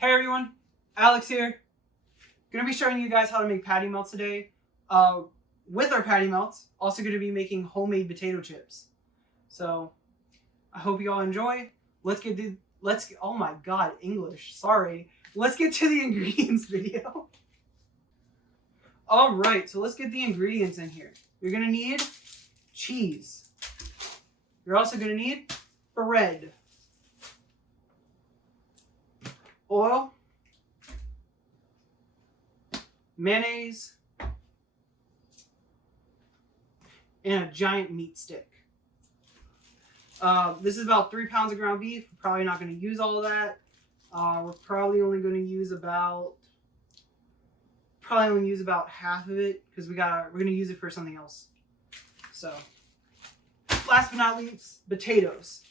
Hey everyone, Alex here. Gonna be showing you guys how to make patty melts today. With our patty melts, also gonna be making homemade potato chips. So I hope you all enjoy. Oh my god, English. Sorry. Let's get to the ingredients video. All right, so let's get the ingredients in here. You're gonna need cheese. You're also gonna need bread, oil, mayonnaise, and a giant meat stick. This is about 3 pounds of ground beef. We're probably not going to use all of that. We're probably only going to use about half of it because we're going to use it for something else. So, last but not least, potatoes.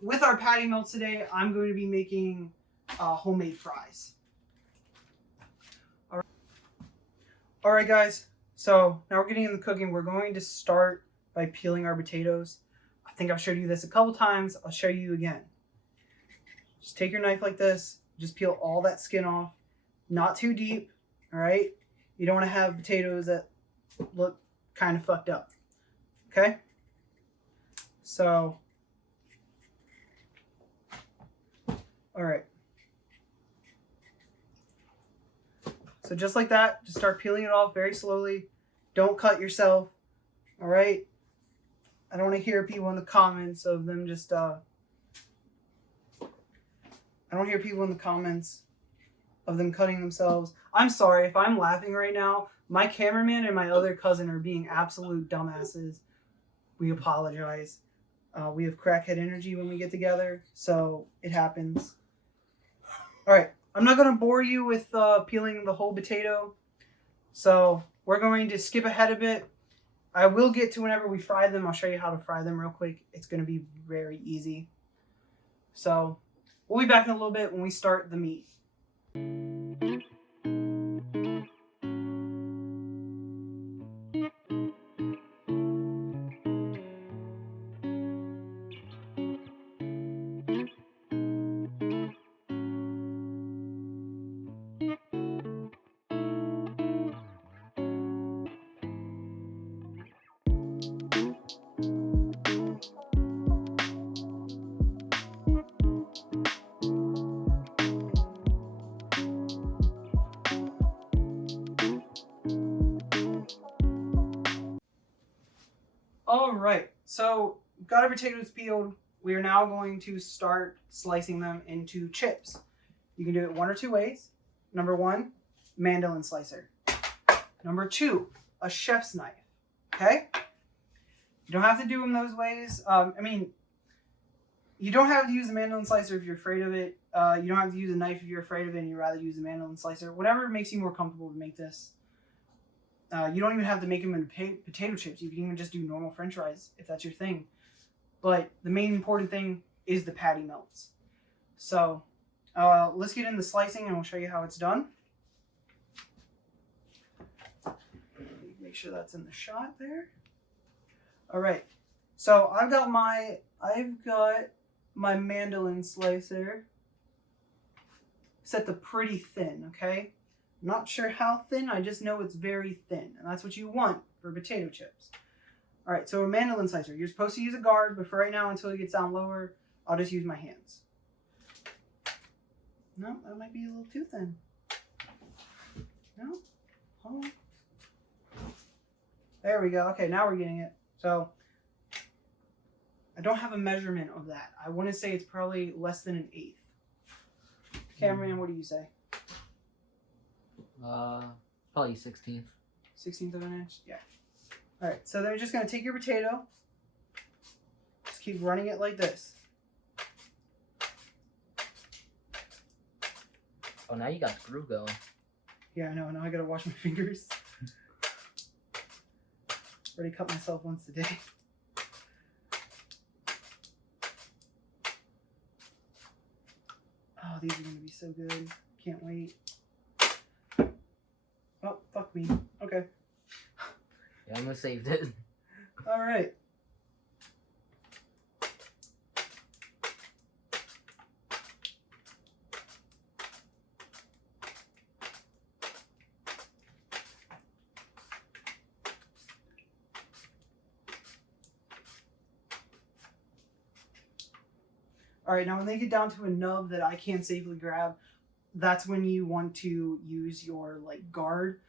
With our patty melts today, I'm going to be making homemade fries. All right, guys. So now we're getting into the cooking. We're going to start by peeling our potatoes. I think I've showed you this a couple times. I'll show you again. Just take your knife like this. Just peel all that skin off. Not too deep, all right? You don't want to have potatoes that look kind of fucked up, okay? So, all right. So just like that, just start peeling it off very slowly. Don't cut yourself, all right? I don't want to hear people in the comments of them just, I don't hear people in the comments of them cutting themselves. I'm sorry if I'm laughing right now. My cameraman and my other cousin are being absolute dumbasses. We apologize. We have crackhead energy when we get together, so it happens. All right. I'm not going to bore you with peeling the whole potato, so we're going to skip ahead a bit. I will get to whenever we fry them. I'll show you how to fry them real quick. It's going to be very easy. So we'll be back in a little bit when we start the meat. All right, so got our potatoes peeled. We are now going to start slicing them into chips. You can do it one or two ways. Number one, mandolin slicer. Number two, a chef's knife. Okay? You don't have to do them those ways. You don't have to use a mandolin slicer if you're afraid of it. You don't have to use a knife if you're afraid of it and you'd rather use a mandolin slicer. Whatever makes you more comfortable to make this. You don't even have to make them into potato chips. You can even just do normal french fries if that's your thing. But the main important thing is the patty melts. So let's get into slicing and we'll show you how it's done. Make sure that's in the shot there. All right. So I've got my mandolin slicer set to pretty thin, okay? Not sure how thin, I just know it's very thin, and that's what you want for potato chips. All right, so a mandolin slicer. You're supposed to use a guard, but for right now, until it gets down lower, I'll just use my hands. No, that might be a little too thin. No? Hold on. There we go. Okay, now we're getting it. So, I don't have a measurement of that. I want to say it's probably less than an eighth. Cameraman, what do you say? Probably 16th. 16th of an inch? Yeah. All right, so then you're just going to take your potato. Just keep running it like this. Oh, now you got the glue going. Yeah, I know. Now I got to wash my fingers. Already cut myself once today. Oh, these are going to be so good. Can't wait. Oh, fuck me. Okay. Yeah, I'm gonna save it. All right. All right, now when they get down to a nub that I can't safely grab, that's when you want to use your like guard.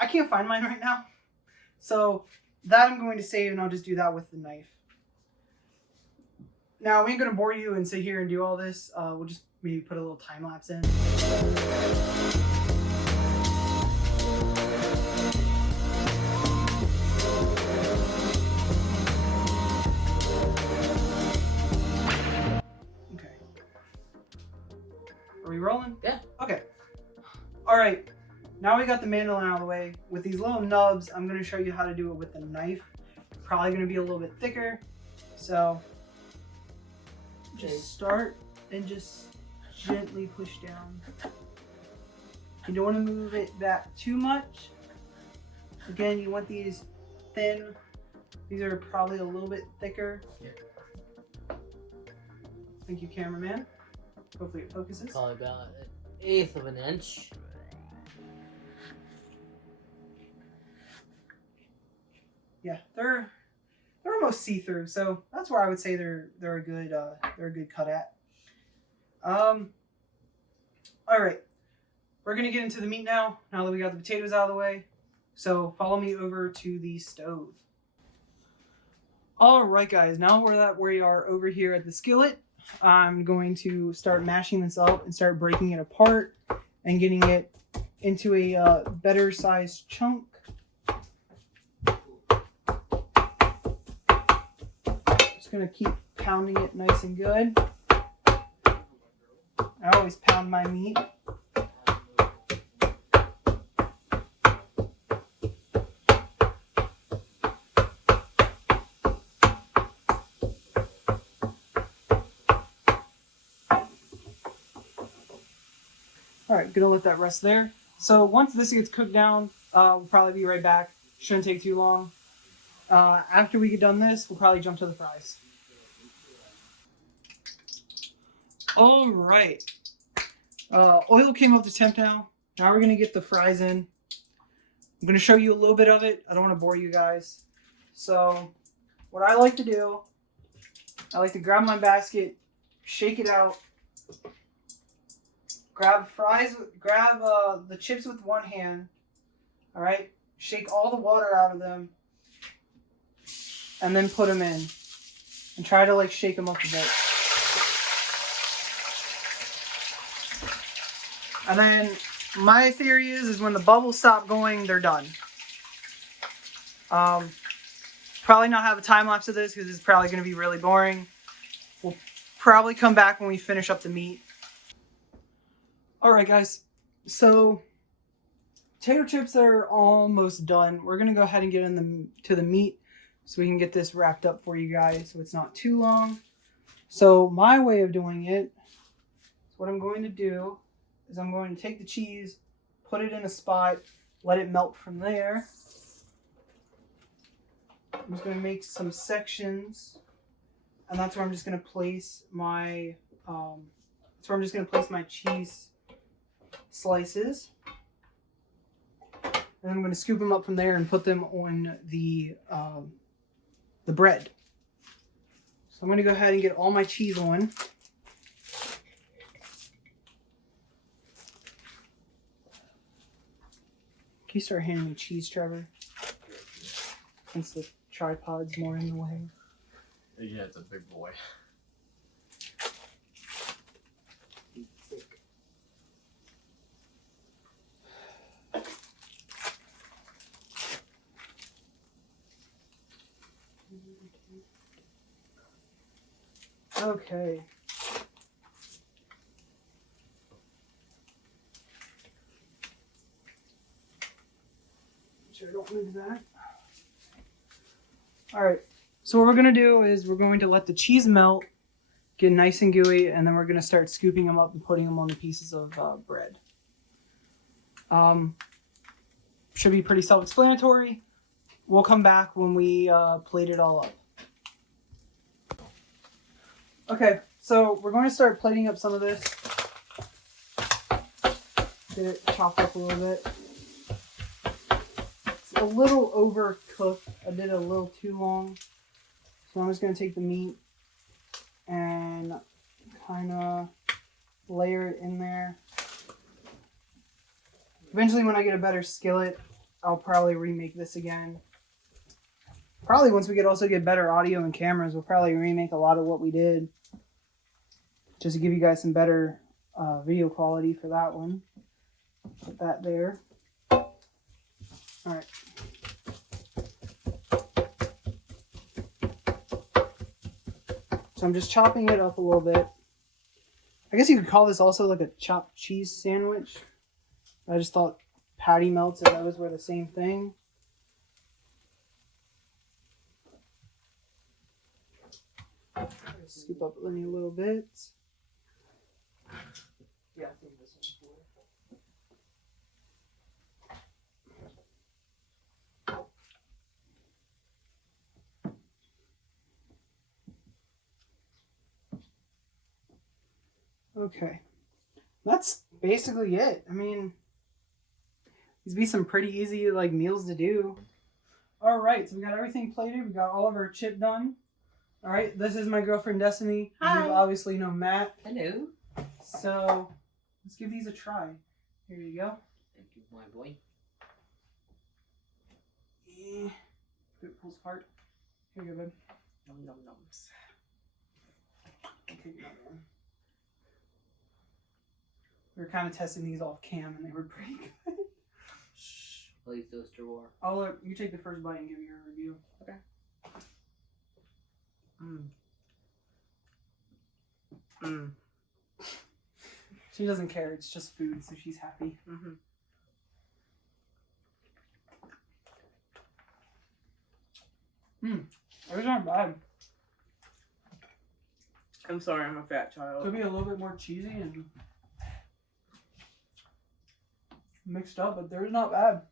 I can't find mine right now. So that I'm going to save, and I'll just do that with the knife. Now, we ain't going to bore you and sit here and do all this. We'll just maybe put a little time lapse in. Okay. Are we rolling? Yeah. Okay. All right. Now we got the mandolin out of the way. With these little nubs, I'm going to show you how to do it with the knife. Probably going to be a little bit thicker. So just start and just gently push down. You don't want to move it back too much. Again, you want these thin. These are probably a little bit thicker. Yeah. Thank you, cameraman. Hopefully it focuses. Probably about 1/8 of an inch. Yeah, they're almost see-through, so that's where I would say they're a good cut at. All right, we're gonna get into the meat now. Now that we got the potatoes out of the way, so follow me over to the stove. All right, guys. Now we are over here at the skillet. I'm going to start mashing this up and start breaking it apart and getting it into a better sized chunk. Just gonna keep pounding it nice and good. I always pound my meat. All right, gonna let that rest there. So once this gets cooked down, we'll probably be right back. Shouldn't take too long. After we get done this, we'll probably jump to the fries. All right. Oil came up to temp now. Now we're gonna get the fries in. I'm gonna show you a little bit of it. I don't want to bore you guys. So what I like to do, I like to grab my basket, shake it out, grab the chips with one hand. All right, shake all the water out of them, and then put them in, and try to like shake them up a bit. And then my theory is when the bubbles stop going, they're done. Probably not have a time lapse of this because it's probably going to be really boring. We'll probably come back when we finish up the meat. All right, guys. So potato chips are almost done. We're going to go ahead and get to the meat so we can get this wrapped up for you guys so it's not too long. So my way of doing it, what I'm going to do is I'm going to take the cheese, put it in a spot, let it melt from there. I'm just going to make some sections, and that's where I'm just going to place my cheese slices. And I'm going to scoop them up from there and put them on the bread. So I'm going to go ahead and get all my cheese on. Can you start handing me cheese, Trevor? Since the tripod's more in the way. Yeah, it's a big boy. Okay. Make sure I don't lose that. Alright, so what we're going to do is we're going to let the cheese melt, get nice and gooey, and then we're going to start scooping them up and putting them on the pieces of bread. Should be pretty self-explanatory. We'll come back when we plate it all up. Okay, so we're going to start plating up some of this. Get it chopped up a little bit. It's a little overcooked. I did it a little too long. So I'm just going to take the meat and kind of layer it in there. Eventually, when I get a better skillet, I'll probably remake this again. Probably once we also get better audio and cameras, we'll probably remake a lot of what we did. Just to give you guys some better video quality for that one. Put that there. Alright. So I'm just chopping it up a little bit. I guess you could call this also like a chopped cheese sandwich. I just thought patty melts and those were the same thing. Scoop up Lenny a little bit. Yeah, I think this one's for. Okay. That's basically it. I mean, these be some pretty easy like meals to do. All right, so we got everything plated. We got all of our chip done. All right, this is my girlfriend Destiny. Hi. You obviously know Matt. Hello. So let's give these a try. Here you go. Thank you, my boy. Yeah. It pulls apart. Here you go, babe. Nom nom noms. Okay, we were kind of testing these off cam, and they were pretty good. Shh. Please, toaster war. I'll let you take the first bite and give me your review. Okay. She doesn't care. It's just food, so she's happy. Those aren't bad. I'm sorry, I'm a fat child. Could be a little bit more cheesy and mixed up, but they're not bad.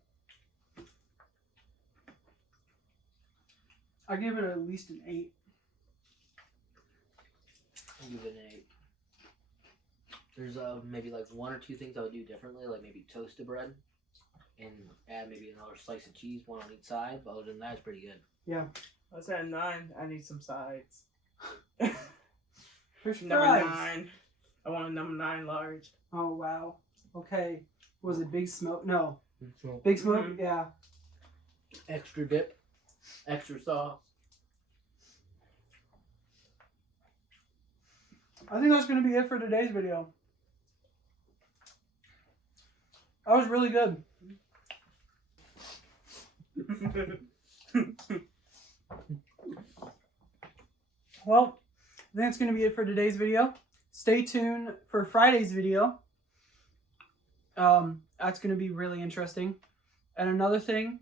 I give it at least an 8. I'll give it an 8. There's maybe like 1 or 2 things I would do differently, like maybe toast the bread and add maybe another slice of cheese, 1 on each side. But other than that, it's pretty good. Yeah. I said 9. I need some sides. There's Number fries. 9. I want a number 9 large. Oh, wow. Okay. Was it Big Smoke? No. So, Big Smoke? Mhm. Yeah. extra dip, extra sauce. I think that's going to be it for today's video. That was really good. Well, I think that's going to be it for today's video. Stay tuned for Friday's video. That's going to be really interesting. And another thing,